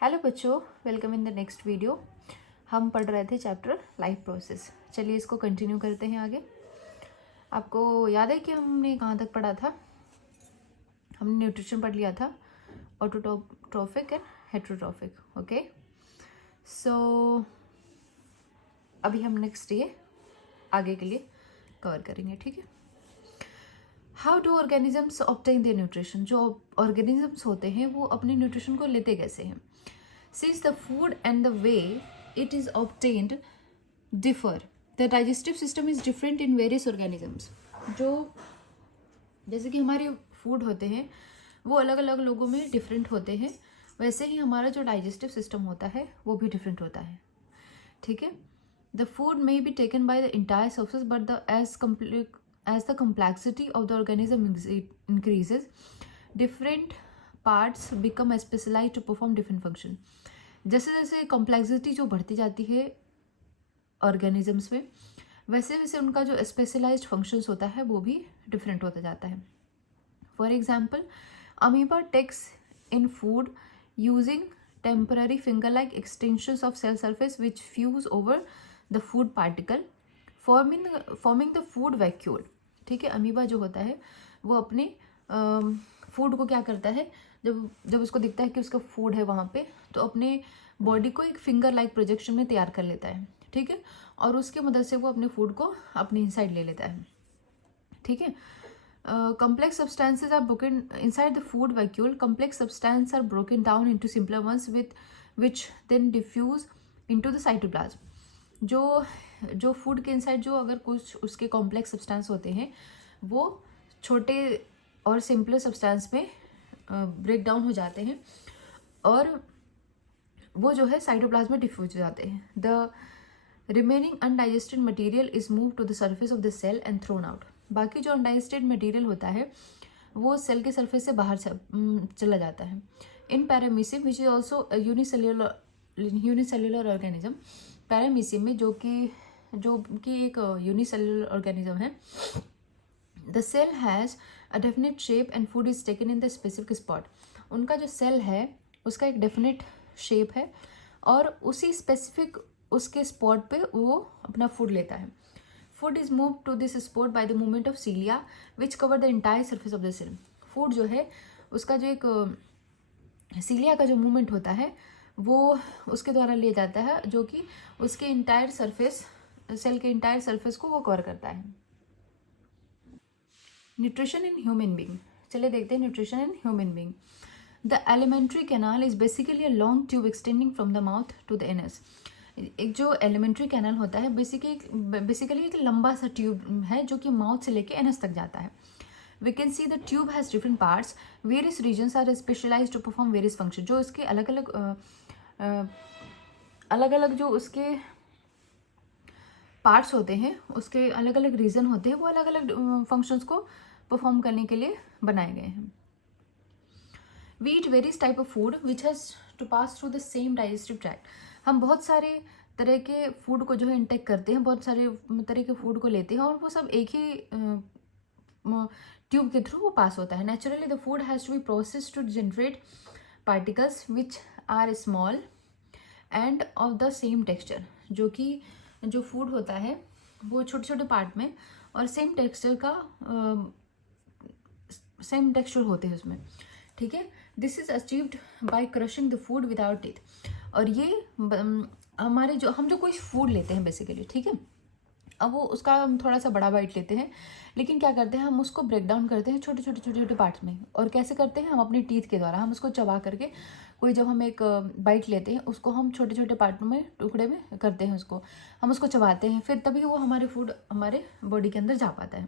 Hello बच्चों, welcome in the next video. हम पढ़ रहे थे चैप्टर लाइफ प्रोसेस। चलिए इसको कंटिन्यू करते हैं आगे। आपको याद है कि हमने कहाँ तक पढ़ा था? हमने न्यूट्रिशन पढ़ लिया था, ऑटोट्रॉफिक एंड हेट्रोट्रॉफिक। ओके, सो अभी हम नेक्स्ट ये आगे के लिए कवर करेंगे, ठीक है। How do organisms obtain their nutrition? जो ऑर्गेनिजम्स होते हैं वो अपने न्यूट्रिशन को लेते कैसे हैं? Since the food and the way it is obtained differ, the digestive system is different in various organisms. जो जैसे कि हमारे फूड होते हैं वो अलग अलग लोगों में डिफरेंट होते हैं, वैसे ही हमारा जो डाइजेस्टिव सिस्टम होता है वो भी डिफरेंट होता है, ठीक है। The food may be taken by the entire surface but the as the complexity of the organism increases, different parts become specialized to perform different function. जैसे जैसे कॉम्प्लेक्सिटी जो बढ़ती जाती है ऑर्गेनिजम्स में, वैसे वैसे उनका जो स्पेशलाइज्ड फंक्शंस होता है वो भी डिफरेंट होता जाता है। For example, amoeba takes in food using temporary finger like extensions of cell surface which fuse over the food particle forming the food vacuole. ठीक है, अमीबा जो होता है वो अपने फूड को क्या करता है, जब जब उसको दिखता है कि उसका फूड है वहाँ पे, तो अपने बॉडी को एक फिंगर लाइक प्रोजेक्शन में तैयार कर लेता है, ठीक है, और उसके मदद से वो अपने फूड को अपने इनसाइड ले लेता है, ठीक है। complex substances are broken inside the food vacuole. Complex substances are broken down into simpler ones with which then diffuse into the cytoplasm. जो फूड के इनसाइड जो अगर कुछ उसके कॉम्प्लेक्स सब्सटेंस होते हैं वो छोटे और सिंपलर सब्सटेंस में ब्रेक डाउन हो जाते हैं और वो जो है साइटोप्लाज्म में डिफ्यूज हो जाते हैं। The remaining undigested material is move to the surface of the cell and thrown out. बाकी जो अनडाइजेस्टेड मटेरियल होता है वो सेल के सरफेस से बाहर चला जाता है। In paramecium which is also unicellular organism, paramecium में जो कि एक यूनिसेल्युलर ऑर्गेनिज्म है, the cell has a definite shape and food is taken in the specific spot. उनका जो सेल है उसका एक डेफिनेट शेप है और उसी स्पेसिफिक उसके स्पॉट पे वो अपना फूड लेता है। Food is move to this spot by the movement of cilia which cover the entire surface of the cell. Food जो है उसका जो एक सीलिया का जो मूवमेंट होता है वो उसके द्वारा लिया जाता है, जो कि उसके इंटायर सरफेस, सेल के इंटायर सरफेस को वो कवर करता है। न्यूट्रिशन इन ह्यूमन बीइंग, चलिए देखते हैं nutrition in human being. The alimentary canal is basically a long tube extending from the mouth to the anus. एक जो एलिमेंट्री कैनाल होता है बेसिकली एक लंबा सा ट्यूब है जो कि माउथ से लेके एनस तक जाता है। We can see the tube has different parts. Various regions are specialized to perform various functions. जो इसके अलग अलग जो उसके पार्ट्स होते हैं, उसके अलग अलग रीजन होते हैं, वो अलग अलग फंक्शंस को परफॉर्म करने के लिए बनाए गए हैं। We eat various type of food which has to pass through the same digestive tract. हम बहुत सारे तरह के फूड को जो है इंटेक करते हैं, बहुत सारे तरह के फूड को लेते हैं और वो सब एक ही ट्यूब के थ्रू वो पास होता है। Naturally the food has to be process to generate particles which are small and of the same texture. जो कि जो फूड होता है वो छोटे छोटे पार्ट में और सेम टेक्सचर होते हैं उसमें, ठीक है। This is achieved by crushing the food without teeth. और ये हमारे हम जो कोई फूड लेते हैं बेसिकली, ठीक है, अब वो उसका हम थोड़ा सा बड़ा बाइट लेते हैं, लेकिन क्या करते हैं हम उसको ब्रेक डाउन करते हैं छोटे छोटे छोटे छोटे पार्ट्स में। और कैसे करते हैं? हम अपने टीथ के द्वारा हम उसको चबा करके जब हम एक बाइट लेते हैं उसको हम छोटे छोटे पार्ट में, टुकड़े में करते हैं, उसको हम उसको चबाते हैं, फिर तभी वो हमारे फूड हमारे बॉडी के अंदर जा पाता है।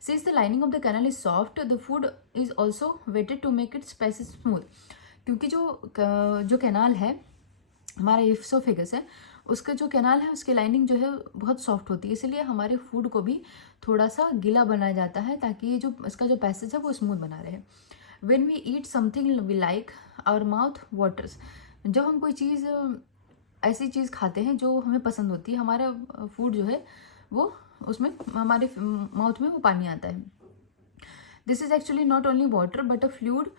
Since the lining of the canal is soft, the food is also wetted to make it spices smooth. क्योंकि जो कैनाल है हमारा एसोफेगस है, उसका जो कैनाल है उसकी लाइनिंग जो है बहुत सॉफ्ट होती है, इसलिए हमारे फूड को भी थोड़ा सा गीला बनाया जाता है ताकि ये जो इसका जो पैसेज है वो स्मूथ बना रहे। When we eat something we like our mouth waters. जब हम कोई चीज़ ऐसी चीज़ खाते हैं जो हमें पसंद होती है, हमारा फूड जो है वो उसमें हमारे माउथ में वो पानी आता है। This is actually not only water but a fluid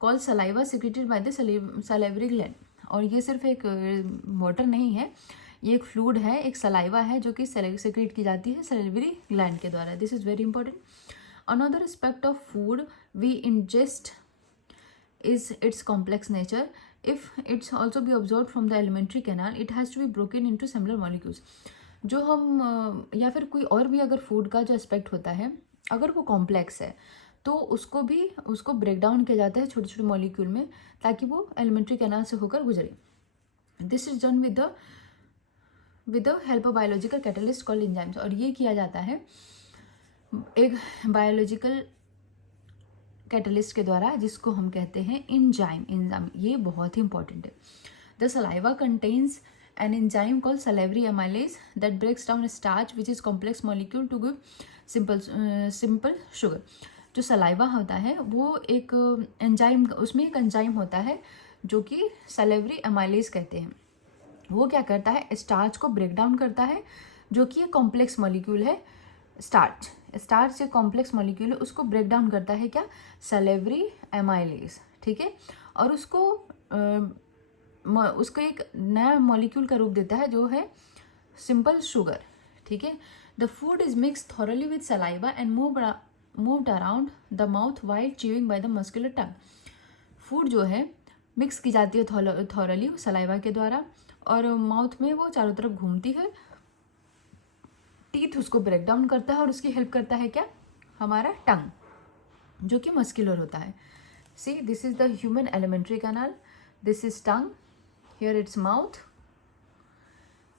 called saliva secreted by the salivary gland. और ये सिर्फ एक वाटर नहीं है, ये एक फ्लूइड है, एक सलाइवा है जो कि सेक्रेट की जाती है सैलिवरी ग्लैंड के द्वारा. This is very important. Another aspect of food we ingest is its complex nature. If it's also be absorbed from the alimentary canal, it has to be broken into similar molecules. जो हम या फिर कोई और भी अगर food का जो एस्पेक्ट होता है, अगर वो कॉम्प्लेक्स है तो उसको ब्रेक डाउन किया जाता है छोटे छोटे मॉलिक्यूल में, ताकि वो एलिमेंट्री कैनाल से होकर गुजरे. This is done with the help of biological catalyst called enzymes. और ये किया जाता है एक बायोलॉजिकल कैटलिस्ट के द्वारा, जिसको हम कहते हैं एंजाइम. ये बहुत ही इंपॉर्टेंट है. The saliva contains an enzyme called salivary amylase that breaks down starch which is complex molecule to give simple sugar. जो सलाइवा होता है वो एक एंजाइम, उसमें एक एंजाइम होता है जो कि सलेवरी एमाइलेज कहते हैं. वो क्या करता है, स्टार्च को ब्रेक डाउन करता है, जो कि एक कॉम्प्लेक्स मॉलिक्यूल है. स्टार्च एक कॉम्प्लेक्स मॉलिक्यूल है, उसको ब्रेक डाउन करता है क्या, सलेवरी एमाइलेज. ठीक है. और उसको एक नया मॉलिक्यूल का रूप देता है जो है सिंपल शुगर. ठीक है. The food is mix thoroughly with saliva and moved around the mouth while chewing by the muscular tongue. Food जो है मिक्स की जाती है थॉरली सलाइवा के द्वारा, और माउथ में वो चारों तरफ घूमती है. टीथ उसको ब्रेक डाउन करता है और उसकी हेल्प करता है क्या, हमारा टंग, जो कि मस्कुलर होता है. See, this is the human alimentary canal, this is tongue, here it's mouth,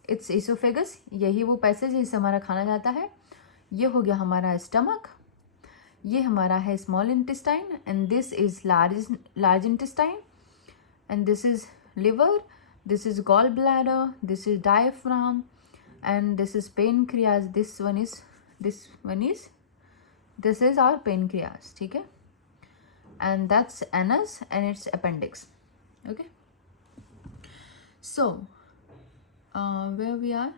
it's oesophagus, यही वो पैसेज है जिससे हमारा खाना जाता है. ये हो गया हमारा स्टमक, ये हमारा है small intestine, and this is large intestine, and this is liver, this is gall bladder, this is diaphragm, and this is pancreas. this is our pancreas. ठीक है. and that's anus and its appendix. okay, so where we are,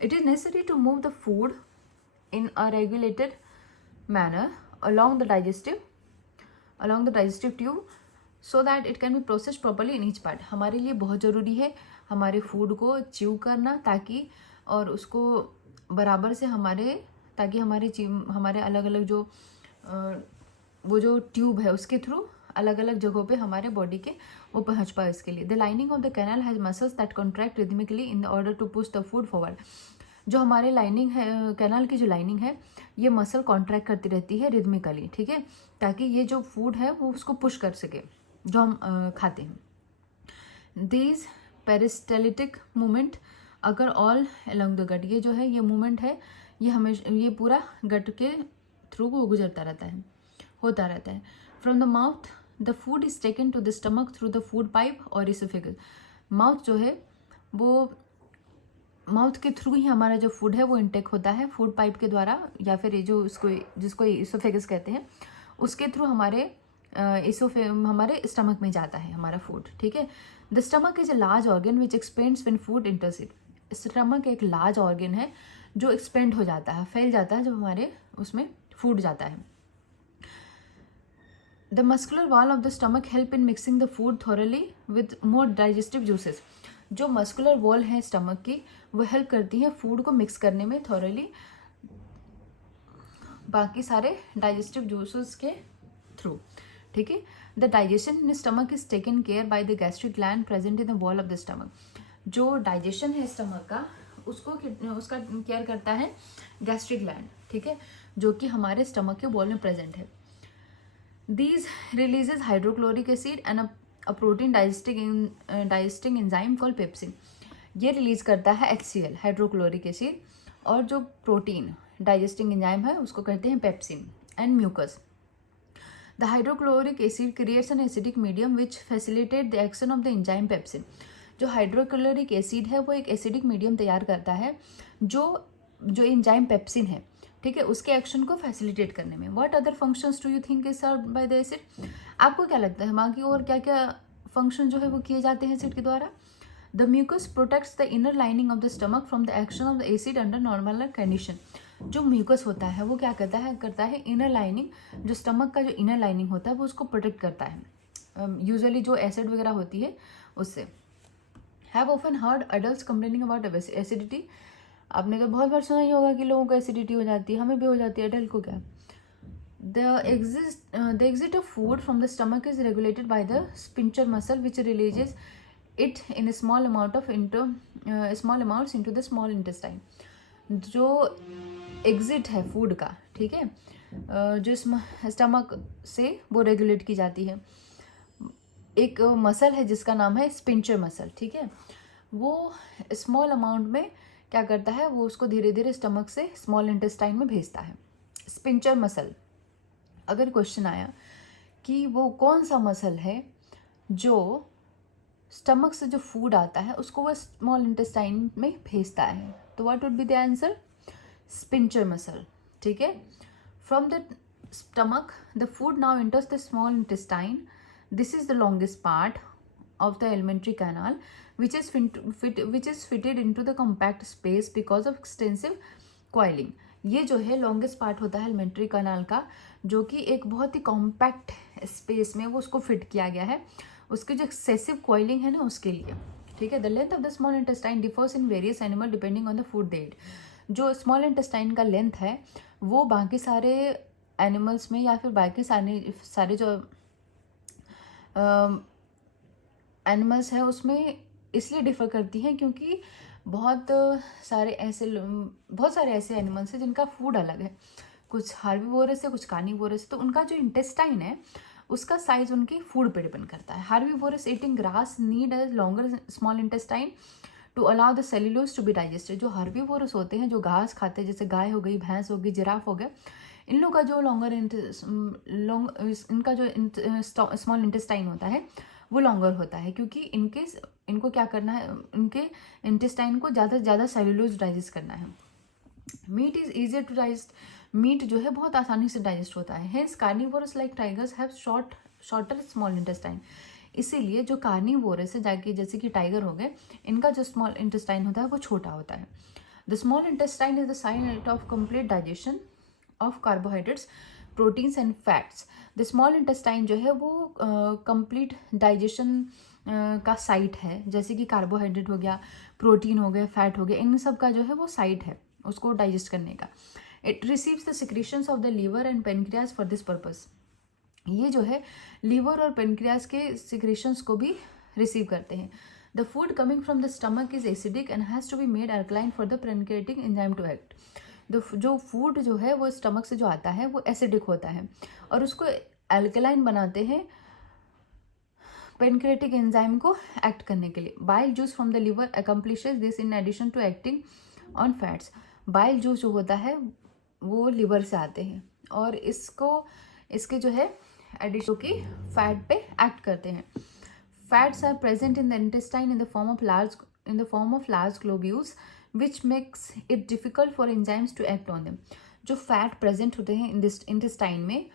it is necessary to move the food in a regulated manner along the digestive tube so that it can be processed properly in each part. हमारे लिए बहुत ज़रूरी है हमारे food को chew करना, ताकि और उसको बराबर से ताकि हमारे अलग अलग जो वो जो ट्यूब है उसके थ्रू अलग अलग जगहों पे हमारे बॉडी के वो पहुंच पाए. इसके लिए the lining of the canal has muscles that contract rhythmically in order to push the food forward. जो हमारे लाइनिंग है, कैनाल की जो लाइनिंग है, ये मसल कॉन्ट्रैक्ट करती रहती है रिदमिकली. ठीक है. ताकि ये जो फूड है वो उसको पुश कर सके जो हम खाते हैं. दीज पेरिस्टेलिटिक मूवमेंट अगर ऑल अलॉन्ग द गट, ये जो है ये मूवमेंट है, ये पूरा गट के थ्रू वो गुजरता रहता है, होता रहता है. From the mouth the food is taken to the stomach through the food pipe और इसोफेगस. माउथ जो है वो माउथ के थ्रू ही हमारा जो फूड है वो इंटेक होता है फूड पाइप के द्वारा, या फिर ये जो जिसको इसोफेगस कहते हैं, उसके थ्रू हमारे स्टमक में जाता है हमारा फूड. ठीक है. The stomach is a large organ which expends when food इंटर्स it. Stomach एक लार्ज ऑर्गन है जो एक्सपेंड हो जाता है, फैल जाता है जब हमारे उसमें फूड जाता है. The muscular wall of the stomach help in mixing the food thoroughly with more digestive juices. जो मस्कुलर वॉल है स्टमक की, वो हेल्प करती है फूड को मिक्स करने में थॉरली बाकी सारे डाइजेस्टिव जूसेस के थ्रू. ठीक है. The digestion in stomach is taken care by the gastric gland present in the wall of the stomach. जो डाइजेशन है स्टमक का, उसका केयर करता है गैस्ट्रिक ग्लैंड. ठीक है. जो कि हमारे स्टमक के वॉल में प्रेजेंट है. These releases hydrochloric acid and a protein digesting enzyme called pepsin. ये रिलीज करता है HCl हाइड्रोक्लोरिक एसिड, और जो प्रोटीन डाइजेस्टिंग एंजाइम है उसको कहते हैं pepsin. And mucus. The hydrochloric acid creates an acidic medium which facilitate the action of the enzyme pepsin. जो हाइड्रोक्लोरिक एसिड है वो एक एसिडिक मीडियम तैयार करता है जो एंजाइम पेप्सिन है. ठीक है. उसके एक्शन को फैसिलिटेट करने में. What other functions do you think is served by the acid. आपको क्या लगता है बाकी और क्या क्या फंक्शन जो है वो किए जाते हैं एसिड के द्वारा. The mucus protects the inner lining of the stomach from the action of the acid under normal condition. जो म्यूकस होता है वो क्या करता है इनर लाइनिंग, जो स्टमक का जो इनर लाइनिंग होता है वो उसको प्रोटेक्ट करता है यूजुअली जो एसिड वगैरह होती है उससे. Have often heard adult complaining about acidity. आपने तो बहुत बार सुना ही होगा कि लोगों को एसिडिटी हो जाती है, हमें भी हो जाती है, एडल्ट को क्या। The exit of food from the stomach is regulated by the sphincter muscle, which releases it in a small small amounts into the small intestine. जो एग्जिट है फूड का, ठीक है, जो स्टमक से वो रेगुलेट की जाती है। एक मसल है जिसका नाम है स्पिंचर मसल, ठीक है। वो स्मॉल अमाउंट में क्या करता है, वो उसको धीरे धीरे स्टमक से स्मॉल इंटेस्टाइन में भेजता है। स्पिंचर मसल, अगर क्वेश्चन आया कि वो कौन सा मसल है जो स्टमक से जो फूड आता है उसको वो स्मॉल इंटेस्टाइन में भेजता है, तो what would be the answer, sphincter muscle, ठीक है। From the stomach the food now enters the small intestine. This is the longest part of the alimentary canal which is fitted into the compact space because of extensive coiling। ये जो है longest part होता है alimentary canal का, जो कि एक बहुत ही कॉम्पैक्ट स्पेस में वो उसको फिट किया गया है, उसकी जो एक्सेसिव कॉइलिंग है ना उसके लिए, ठीक है। The length of the small intestine differs in various animal depending on the food they eat. जो स्मॉल इंटेस्टाइन का लेंथ है वो बाकी सारे एनिमल्स में या फिर बाकी सारे जो एनिमल्स है उसमें इसलिए डिफ़र करती हैं क्योंकि बहुत सारे ऐसे एनिमल्स हैं जिनका फूड अलग है, कुछ हार्बीवोरस है, कुछ कार्निवोरस, तो उनका जो इंटेस्टाइन है उसका साइज उनके फूड पे डिपेंड करता है। Herbivorous eating grass need a longer small intestine to allow the cellulose to be digested. जो हार्बीवोरस होते हैं, जो घास खाते हैं, जैसे गाय हो गई, भैंस हो गई, जिराफ हो गया, इन लोगों का जो इनका जो स्मॉल इंटेस्टाइन होता है वो लॉन्गर होता है, क्योंकि इनको क्या करना है, इनके इंटेस्टाइन को ज़्यादा से ज़्यादा सेल्यूलोज डाइजेस्ट करना है। Meat is easier to digest, meat जो है बहुत आसानी से डाइजेस्ट होता है। Hence carnivorous like tigers have shorter small intestine. इसीलिए जो कार्निवोरस है, जाके जैसे कि टाइगर हो गए, इनका जो स्मॉल इंटेस्टाइन होता है वो छोटा होता है। The small intestine is the site of complete digestion of carbohydrates, proteins and fats. The small intestine जो है वो कंप्लीट डाइजेशन का साइट है, जैसे कि कार्बोहाइड्रेट हो गया, प्रोटीन हो गया, फैट हो गया, इन सब का जो है वो साइट है उसको डाइजेस्ट करने का। It receives the secretions of the liver and pancreas for this purpose. ये जो है लीवर और पेनक्रियाज के सिक्रीशंस को भी रिसीव करते हैं। The food coming from the stomach is acidic and has to be made alkaline for the pancreatic enzyme to act. जो फूड जो है वो स्टमक से जो आता है वो एसिडिक होता है और उसको अल्कलाइन बनाते हैं पेनक्रियाटिक एंजाइम को एक्ट करने के लिए। Bile juice from the liver accomplishes this in addition to acting on fats. Bile juice जो होता है वो लिवर से आते हैं और इसके जो है एडिशन की फैट पे एक्ट करते हैं। Fats are present in the intestine in the form of large globules which makes it difficult for enzymes to act on them. जो फैट प्रेजेंट होते हैं इंटेस्टाइन में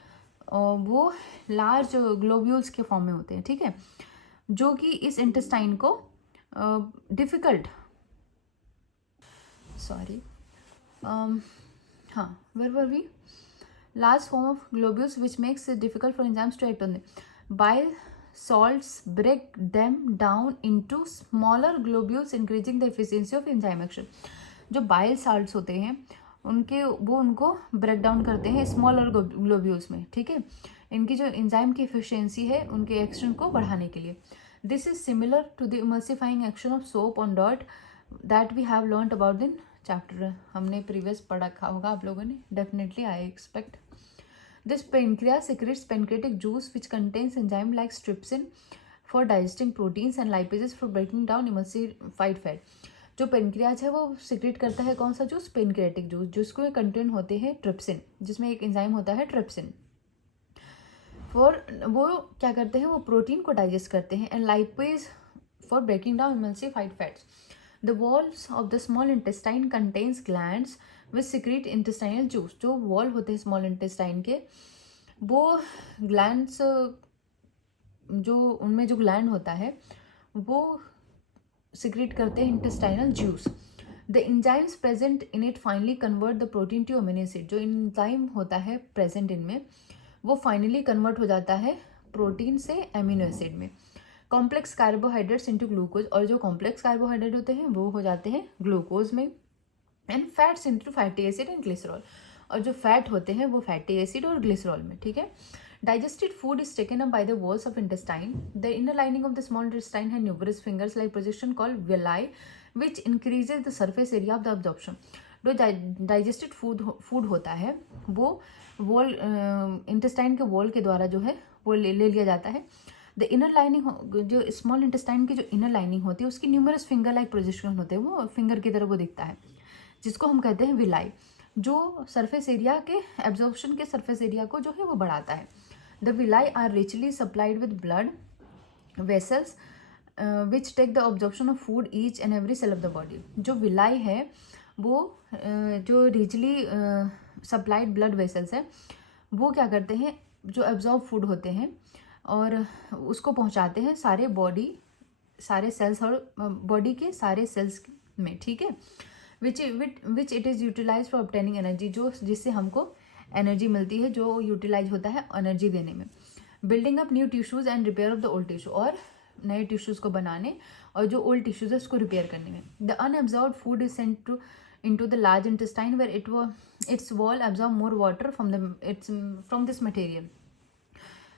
वो लार्ज ग्लोब्यूल्स के फॉर्म में होते हैं, ठीक है, जो कि इस इंटेस्टाइन को difficult where were we large form of globules which makes it difficult for enzymes to act on them. Bile salts break them down into smaller globules increasing the efficiency of enzyme action। जो bile salts होते हैं उनको break down करते हैं smaller globules में, ठीक है, इनकी जो एंजाइम की एफिशिएंसी है उनके एक्शन को बढ़ाने के लिए। This is similar to the emulsifying action of soap on डॉट that we have learned about in chapter. हमने प्रीवियस पढ़ा होगा आप लोगों ने, definitely I expect. This pancreas secretes pancreatic juice which contains enzyme like trypsin for digesting proteins and lipases for breaking down emulsified fat। जो pancreas है वो secrete करता है कौन सा जूस, पेनक्रियाटिक जूस, जिसको कंटेन होते हैं ट्रिप्सिन, जिसमें एक एंजाइम होता है ट्रिप्सिन। वो क्या करते हैं, वो प्रोटीन को डाइजेस्ट करते हैं and lipase for breaking down emulsified fats। The walls of the small intestine contains glands which secrete intestinal juice। जो वॉल होते हैं स्मॉल इंटेस्टाइन के, वो ग्लैंड्स जो उनमें जो ग्लैंड होता है वो सिक्रेट करते हैं intestinal juice. The enzymes present in it finally convert the protein to amino acid. जो एंजाइम होता है प्रेजेंट इनमें वो फाइनली कन्वर्ट हो जाता है प्रोटीन से अमीनो एसिड में। कॉम्प्लेक्स कार्बोहाइड्रेट्स इंटू ग्लूकोज, और जो कॉम्प्लेक्स कार्बोहाइड्रेट होते हैं वो हो जाते हैं ग्लूकोज में, and fats into fatty acid and glycerol, और जो फैट होते हैं वो फैटी एसिड और ग्लिसरॉल में, ठीक है। Digested food is taken up by the walls of intestine. The inner lining of the small intestine has numerous fingers like projection called villi, which increases the surface area of the absorption. जो digested food होता है वो wall intestine के wall के द्वारा जो है वो ले लिया जाता है। द इनर लाइनिंग, जो स्मॉल इंटेस्टाइन की जो इनर लाइनिंग होती है उसकी न्यूमरस फिंगर लाइक प्रोजेक्शन होते हैं, वो फिंगर की तरह वो दिखता है, जिसको हम कहते हैं विलाई, जो सरफेस एरिया के एब्जॉर्प्शन के सरफेस एरिया को जो है वो बढ़ाता है। The villi are richly supplied with blood vessels which take the absorption of food each and every cell of the body. जो villi है वो जो richly supplied blood vessels है वो क्या करते हैं, जो एब्जॉर्ब फूड होते हैं और उसको पहुंचाते हैं सारे सेल्स और बॉडी के सारे सेल्स में, ठीक है। Which it is utilize for obtaining energy, जो जिससे हमको एनर्जी मिलती है, जो यूटिलाइज होता है एनर्जी देने में। Building up new tissues and repair of the old tissue, और नए टिश्यूज को बनाने और जो ओल्ड टिश्यूज है उसको रिपेयर करने में। The unabsorbed food is sent to into the large intestine where its wall absorb more water from this material.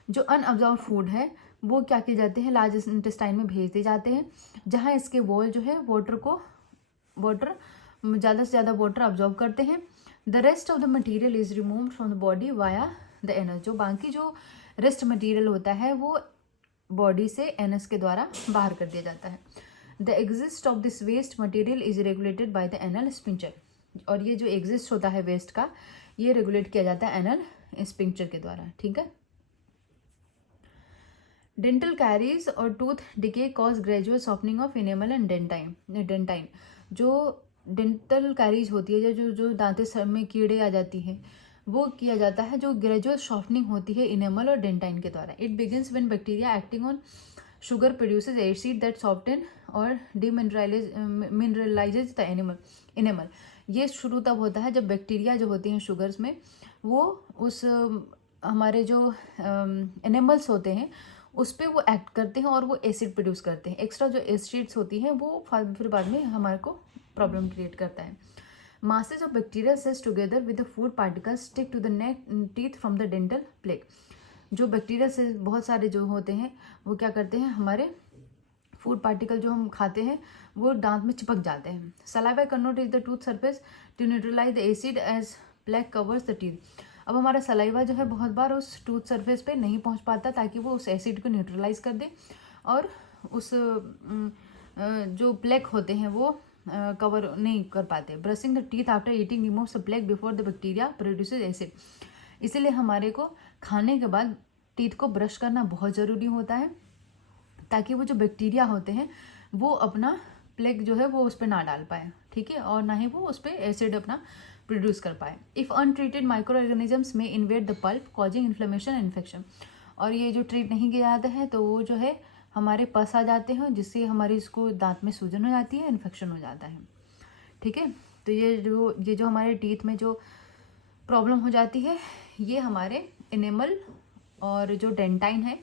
जो अनअब्जॉर्ब फूड है वो क्या किए जाते हैं, लार्ज इंटेस्टाइन में भेज दिए जाते हैं, जहाँ इसके वॉल जो है वाटर ज़्यादा से ज़्यादा वाटर अब्जॉर्ब करते हैं। The rest of the material is removed from the body via the anus, जो बाकी जो रेस्ट मटीरियल होता है वो बॉडी से एनस के द्वारा बाहर कर दिया जाता है। The exit of this waste material is regulated by the anal sphincter, और ये जो एग्जिस्ट होता है वेस्ट का ये रेगुलेट किया जाता है एनल स्पिंचर के द्वारा, ठीक है। डेंटल कैरीज और tooth decay cause gradual softening of enamel and dentine, जो डेंटल कैरीज होती है, जो दांतें सर में कीड़े आ जाती हैं वो किया जाता है जो ग्रेजुअल सॉफ्टनिंग होती है इनेमल और डेंटाइन के द्वारा। It begins when bacteria acting on sugar produces acid that soften और मिनरलाइजेज द इनेमल। ये शुरू तब होता है जब बैक्टीरिया जो होती हैं शुगर्स में वो उस हमारे जो एनिमल्स होते हैं उस पर वो एक्ट करते हैं और वो एसिड प्रोड्यूस करते हैं। एक्स्ट्रा जो एसिड्स होती हैं वो फिर बाद में हमारे को प्रॉब्लम क्रिएट करता है। Masses of bacterial cells together with the food particles stick to the neck teeth from the dental plaque. जो बैक्टीरियल सेल्स बहुत सारे जो होते हैं वो क्या करते हैं, हमारे फूड पार्टिकल जो हम खाते हैं वो दांत में चिपक जाते हैं। Saliva convert is the tooth surface to neutralise the acid as plaque covers the teeth. अब हमारा सलाइवा जो है बहुत बार उस टूथ सरफेस पे नहीं पहुंच पाता ताकि वो उस एसिड को न्यूट्रलाइज कर दे और उस जो प्लेग होते हैं वो कवर नहीं कर पाते। Brushing the teeth after eating removes the plague before the bacteria produces acid. इसीलिए हमारे को खाने के बाद टीथ को ब्रश करना बहुत ज़रूरी होता है ताकि वो जो बैक्टीरिया होते हैं वो अपना प्लेग जो है वो उस पर ना डाल पाए, ठीक है, और ना ही वो उस पर एसिड अपना प्रोड्यूस कर पाए। इफ़ अनट्रीटेड माइक्रो ऑर्गेनिजम्स में invade the pulp causing inflammation and infection. और ये जो ट्रीट नहीं किया जाता है तो वो जो है हमारे पस आ जाते हैं जिससे हमारी इसको दांत में सूजन हो जाती है, इन्फेक्शन हो जाता है, ठीक है। तो ये जो हमारे टीथ में जो प्रॉब्लम हो जाती है ये हमारे इनेमल और जो डेंटाइन है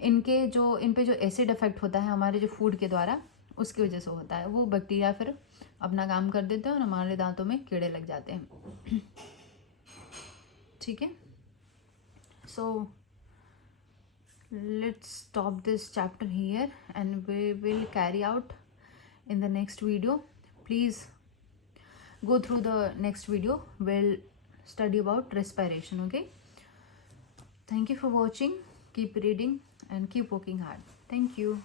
इन पे जो एसिड इफेक्ट होता है हमारे जो फूड के द्वारा उसकी वजह से होता है। वो बैक्टीरिया फिर अपना काम कर देते हैं और हमारे दांतों में कीड़े लग जाते हैं, ठीक है। सो let's stop this chapter here and we will carry out in the next video. Please go through the next video. We'll study about respiration, okay? Thank you for watching. Keep reading and keep working hard. Thank you.